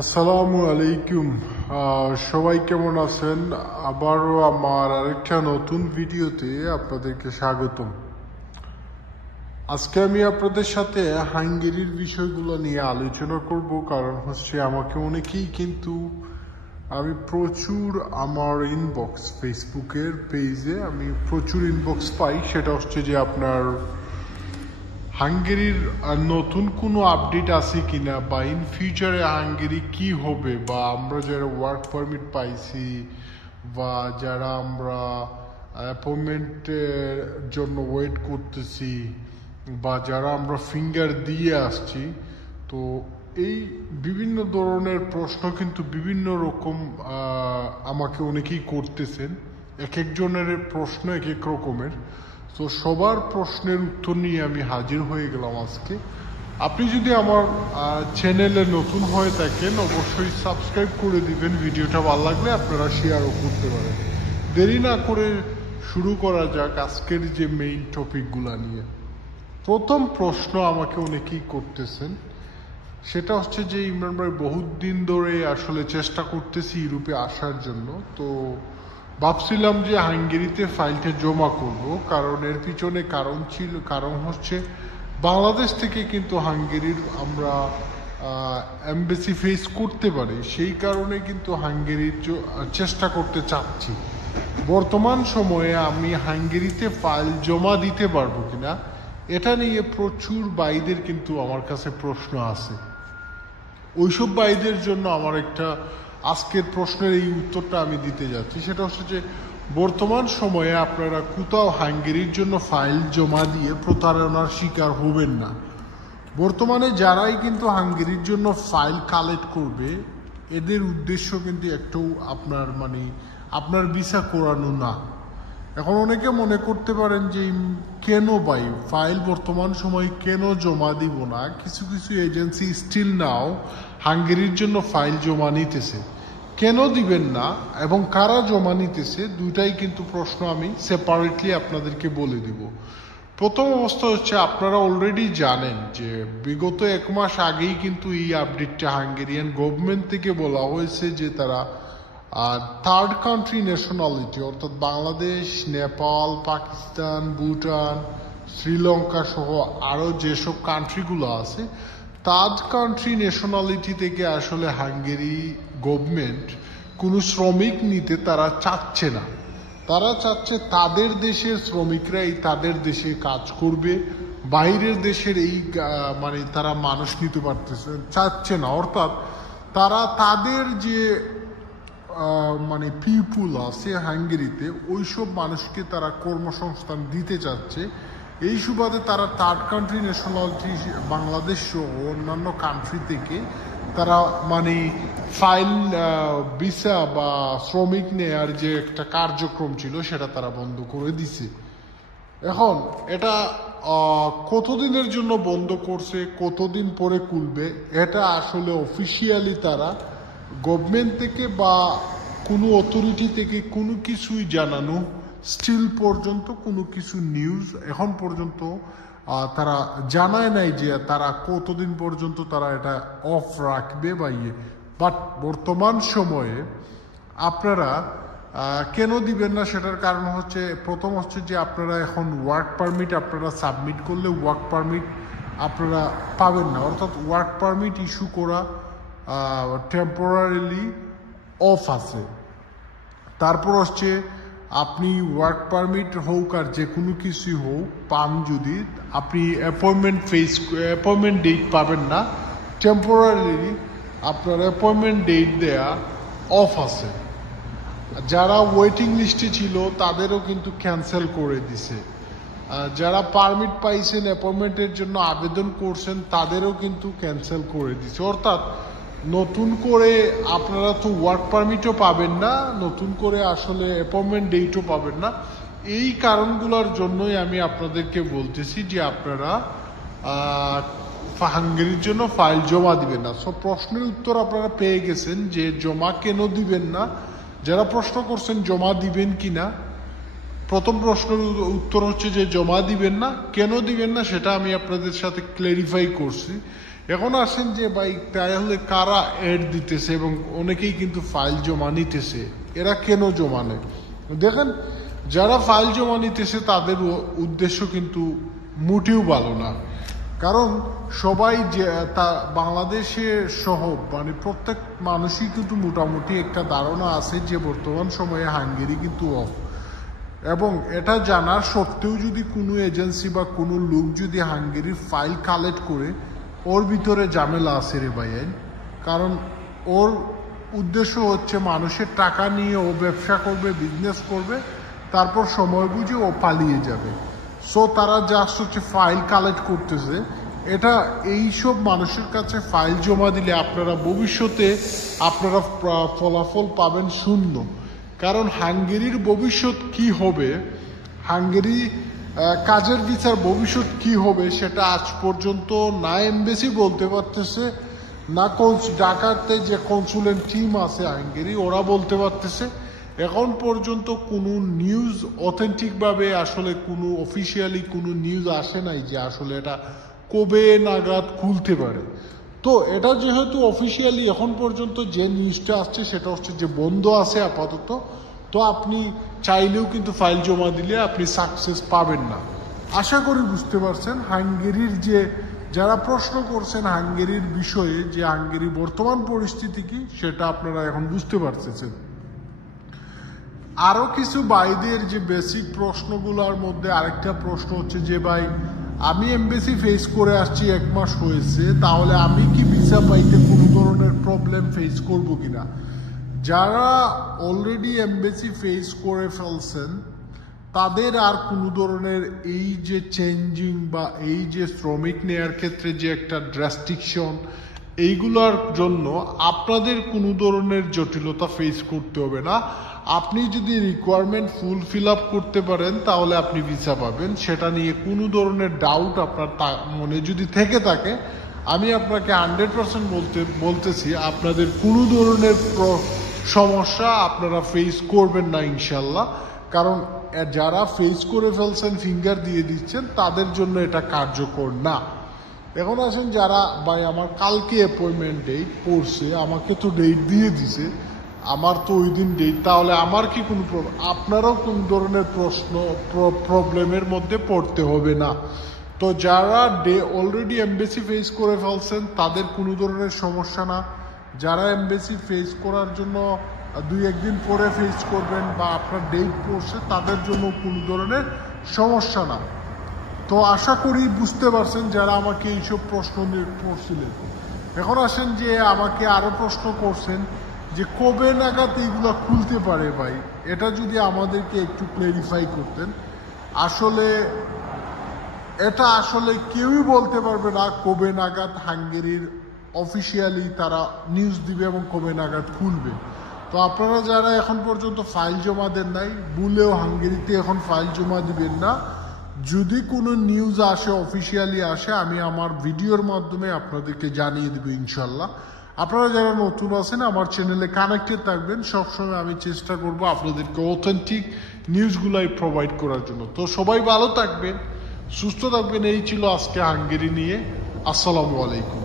আসসালামু আলাইকুম। সবাই কেমন আছেন? আবারও আমার আরেকটা নতুন ভিডিওতে আপনাদেরকে স্বাগতম। আজকে আমি আপনাদের সাথে হাঙ্গেরির বিষয়গুলো নিয়ে আলোচনা করব, কারণ হচ্ছে আমাকে অনেকেই কিন্তু আমি প্রচুর আমার ইনবক্স ফেসবুকের পেজে আমি প্রচুর ইনবক্স পাই, সেটা হচ্ছে যে আপনার হাঙ্গেরির নতুন কোনো আপডেট আছে কিনা, বা ইন ফিউচারে হাঙ্গেরি কি হবে, বা আমরা যারা ওয়ার্ক পারমিট পাইছি বা যারা আমরা অ্যাপয়েন্টমেন্টের জন্য ওয়েট করতেছি বা যারা আমরা ফিঙ্গার দিয়ে আসছি, তো এই বিভিন্ন ধরনের প্রশ্ন কিন্তু বিভিন্ন রকম আমাকে অনেকেই করতেছেন। এক একজনের প্রশ্ন এক এক রকমের। তো সবার প্রশ্নের উত্তর নিয়ে আমি হাজির হয়ে গেলাম আজকে। আপনি যদি আমার চ্যানেলে নতুন হয়ে থাকেন অবশ্যই সাবস্ক্রাইব করে দিবেন। ভিডিওটা ভালো লাগলে আপনারা শেয়ারও করতে পারেন। দেরি না করে শুরু করা যাক আজকের যে মেইন টপিকগুলো নিয়ে। প্রথম প্রশ্ন আমাকে অনেকেই করতেছেন, সেটা হচ্ছে যে ইমরান ভাই বহুত দিন ধরে আসলে চেষ্টা করতেছি ইউরোপে আসার জন্য, তো ভাবছিলাম যে হাঙ্গেরিতে ফাইলটা জমা করব, কারণ এর পিছনে কারণ হচ্ছে বাংলাদেশ থেকে কিন্তু হাঙ্গেরির আমরা এমবেসি ফেস করতে পারি, সেই কারণে কিন্তু হাঙ্গেরির চেষ্টা করতে চাচ্ছি। বর্তমান সময়ে আমি হাঙ্গেরিতে ফাইল জমা দিতে পারবো কিনা এটা নিয়ে প্রচুর ভাইদের কিন্তু আমার কাছে প্রশ্ন আছে। ওইসব ভাইদের জন্য আমার একটা আজকের প্রশ্নের এই উত্তরটা আমি দিতে যাচ্ছি। সেটা হচ্ছে যে বর্তমান সময়ে আপনারা কোথাও হাঙ্গেরির জন্য ফাইল জমা দিয়ে প্রতারণার শিকার হবেন না। বর্তমানে যারাই কিন্তু হাঙ্গেরির জন্য ফাইল কালেক্ট করবে, এদের উদ্দেশ্য কিন্তু একটাও আপনার ভিসা করানো না। এখন অনেকে মনে করতে পারেন যে কেন ভাই ফাইল বর্তমান সময় কেন জমা দিব না, কিছু কিছু এজেন্সি স্টিল নাও হাঙ্গেরির জন্য ফাইল জমা নিতেছে, কেন দিবেন না এবং কারা জমা নিতেছে, দুইটাই কিন্তু প্রশ্ন আমি সেপারেটলি আপনাদেরকে বলে দিব। প্রথম অবস্থা হচ্ছে আপনারা অলরেডি জানেন যে বিগত 1 মাস আগেই কিন্তু এই আপডেটটা হাঙ্গেরিয়ান গভর্নমেন্ট থেকে বলা হয়েছে যে তারা থার্ড কান্ট্রি ন্যাশনালিটি অর্থাৎ বাংলাদেশ, নেপাল, পাকিস্তান, ভুটান, শ্রীলঙ্কা সহ আরও যেসব কান্ট্রিগুলো আছে, থার্ড কান্ট্রি ন্যাশনালিটি থেকে আসলে হাঙ্গেরি গভর্নমেন্ট কোনো শ্রমিক নিতে তারা চাচ্ছে না। তারা চাচ্ছে তাদের দেশের শ্রমিকরাই তাদের দেশে কাজ করবে, বাইরের দেশের তারা মানুষ নিতে চাচ্ছে না। অর্থাৎ তারা তাদের যে পিপুল আছে হাঙ্গেরিতে ওইসব মানুষকে তারা কর্মসংস্থান দিতে চাচ্ছে। এই সুবাদে তারা থার্ড কান্ট্রি ন্যাশনালিটি বাংলাদেশ সহ অন্যান্য কান্ট্রি থেকে তারা ফাইল ভিসা বা শ্রমিক নেয়ার যে একটা কার্যক্রম ছিল সেটা তারা বন্ধ করে দিছে। এখন এটা কতদিনের জন্য বন্ধ করছে, কতদিন পরে খুলবে, এটা আসলে অফিসিয়ালি তারা গভর্নমেন্ট থেকে বা কোনো অথরিটি থেকে কোনো কিছুই জানানো স্টিল পর্যন্ত কোনো কিছু নিউজ এখন পর্যন্ত তারা জানায় নাই যে তারা কতদিন পর্যন্ত তারা এটা অফ রাখবে বা বাট বর্তমান সময়ে আপনারা কেন দিবেন না সেটার কারণ হচ্ছে, প্রথম হচ্ছে যে আপনারা এখন ওয়ার্ক পারমিট আপনারা সাবমিট করলে ওয়ার্ক পারমিট আপনারা পাবেন না, অর্থাৎ ওয়ার্ক পারমিট ইস্যু করা টেম্পোরারিলি অফ আছে। তারপর হচ্ছে আপনি ওয়ার্ক পারমিট হোক আর যে কোনো কিছুই হোক পান, যদি আপনি অ্যাপয়েন্টমেন্ট ডেট পাবেন না, টেম্পোরারিলি আপনার অ্যাপয়েন্টমেন্ট ডেট দেয়া অফ আছে। যারা ওয়েটিং লিস্টে ছিল তাদেরও কিন্তু ক্যান্সেল করে দিছে। যারা পারমিট পাইছেন অ্যাপয়েন্টমেন্টের জন্য আবেদন করছেন তাদেরও কিন্তু ক্যান্সেল করে দিছে। অর্থাৎ নতুন করে আপনারা তো ওয়ার্ক পারমিটও পাবেন না, নতুন করে আসলে অ্যাপয়েন্টমেন্ট ডেটও পাবেন না। এই কারণগুলোর জন্যই আমি আপনাদেরকে বলতেছি যে আপনারা হাঙ্গেরির জন্য ফাইল জমা দিবেন না। সব প্রশ্নের উত্তর আপনারা পেয়ে গেছেন যে জমা কেন দিবেন না। যারা প্রশ্ন করছেন জমা দিবেন কিনা, প্রথম প্রশ্নের উত্তর হচ্ছে যে জমা দিবেন না। কেন দিবেন না সেটা আমি আপনাদের সাথে ক্ল্যারিফাই করছি। এখন আসেন যে ভাই তাহলে কারা অ্যাড দিতেছে, এবং অনেকেই কিন্তু ফাইল জমা নিতেছে, এরা কেন জমা নেয়? দেখেন, যারা ফাইল জমা নিতেছে তাদের উদ্দেশ্য কিন্তু মোটেও ভালো না। কারণ সবাই যে বাংলাদেশে সহ মানে প্রত্যেক মানুষই কিন্তু মোটামুটি একটা ধারণা আছে যে বর্তমান সময়ে হাঙ্গেরি কিন্তু অফ, এবং এটা জানার সত্ত্বেও যদি কোনো এজেন্সি বা কোনো লোক যদি হাঙ্গেরির ফাইল কালেক্ট করে, ওর ভিতরে ঝামেলা আছে রে ভাই। কারণ ওর উদ্দেশ্য হচ্ছে মানুষের টাকা নিয়ে ও ব্যবসা করবে, বিজনেস করবে, তারপর সময় বুঝে ও পালিয়ে যাবে। সো তারা জাস্ট হচ্ছে ফাইল কালেক্ট করতেছে। এটা এইসব মানুষের কাছে ফাইল জমা দিলে আপনারা ভবিষ্যতে আপনারা ফলাফল পাবেন শূন্য। কারণ হাঙ্গেরির ভবিষ্যৎ কি হবে, হাঙ্গেরি কাজের ভিসার ভবিষ্যৎ কি হবে সেটা আজ পর্যন্ত না এমবেসি বলতে পারতেছে, না ঢাকাতে যে কনসুলেট টিম আছে হাঙ্গেরি ওরা বলতে পারতেছে। এখন পর্যন্ত কোনো নিউজ অথেন্টিকভাবে আসলে কোনো অফিসিয়ালি কোনো নিউজ আসে নাই যে আসলে এটা কবে নাগাদ খুলতে পারে। তো এটা যেহেতু অফিসিয়ালি এখন পর্যন্ত যে নিউজটা আসছে সেটা হচ্ছে যে বন্ধ আছে আপাতত, তো আপনি চাইলেও কিন্তু ফাইল জমা দিলে আপনি সাকসেস পাবেন না। আশা করি বুঝতে পারছেন হাঙ্গেরির যে যারা প্রশ্ন করছেন হাঙ্গেরির বিষয়ে, যে হাঙ্গেরির বর্তমান পরিস্থিতি কি সেটা আপনারা এখন বুঝতে পারতেছেন। আরও কিছু ভাইদের যে বেসিক প্রশ্নগুলোর মধ্যে আরেকটা প্রশ্ন হচ্ছে যে ভাই আমি এমবেসি ফেস করে আসছি 1 মাস হয়েছে, তাহলে আমি কি ভিসা পাইতে কোনো ধরনের প্রবলেম ফেস করব কিনা? যারা অলরেডি এমবেসি ফেস করে ফেলছেন তাদের আর কোনো ধরনের এই যে চেঞ্জিং বা এই যে শ্রমিক নেয়ার ক্ষেত্রে যে একটা রেস্ট্রিকশন, এইগুলোর জন্য আপনাদের কোনো ধরনের জটিলতা ফেস করতে হবে না। আপনি যদি রিকোয়ারমেন্ট ফিল আপ করতে পারেন তাহলে আপনি ভিসা পাবেন, সেটা নিয়ে কোনো ধরনের ডাউট আপনার মনে যদি থেকে থাকে আমি আপনাকে 100% বলতেছি আপনাদের কোনো ধরনের সমস্যা আপনারা ফেস করবেন না ইনশাল্লাহ। কারণ যারা ফেস করে ফেলছেন, ফিঙ্গার দিয়ে দিচ্ছেন, তাদের জন্য এটা কার্যকর না। এখন আসেন যারা ভাই আমার কালকে অ্যাপয়েন্টমেন্ট ডেট পড়ছে, আমাকে তো ডেট দিয়ে দিছে, আমার তো ওই দিন ডেট, তাহলে আমার কি কোনো প্রবলেম? আপনারাও কোন ধরনের প্রবলেমের মধ্যে পড়তে হবে না। তো যারা অলরেডি এমবেসি ফেস করে ফেলছেন তাদের কোনো ধরনের সমস্যা না। যারা এমবেসি ফেস করার জন্য 2-1 দিন পরে ফেস করবেন বা আপনার ডেট পড়ছে তাদের জন্য কোনো ধরনের সমস্যা না। তো আশা করি বুঝতে পারছেন যারা আমাকে এইসব প্রশ্ন করছিলেন। এখন আসেন যে আমাকে আরও প্রশ্ন করছেন যে কবে নাগাদ এইগুলো খুলতে পারে ভাই, এটা যদি আমাদেরকে একটু ক্লেরিফাই করতেন। এটা আসলে কেউই বলতে পারবে না কবে নাগাদ হাঙ্গেরির অফিসিয়ালি তারা নিউজ দিবে এবং কবে নাগাদ খুলবে। তো আপনারা যারা এখন পর্যন্ত ফাইল জমা দেন নাই, ভুলেও হাঙ্গেরিতে এখন ফাইল জমা দিবেন না। যদি কোনো নিউজ আসে, অফিসিয়ালি আসে, আমি আমার ভিডিওর মাধ্যমে আপনাদেরকে জানিয়ে দেবো ইনশাল্লাহ। আপনারা যারা নতুন আছেন আমার চ্যানেলে কানেক্টেড থাকবেন, সবসময় আমি চেষ্টা করব আপনাদেরকে অথেন্টিক নিউজগুলাই প্রোভাইড করার জন্য। তো সবাই ভালো থাকবেন, সুস্থ থাকবেন। এই ছিল আজকে হাঙ্গেরি নিয়ে। আসসালামু আলাইকুম।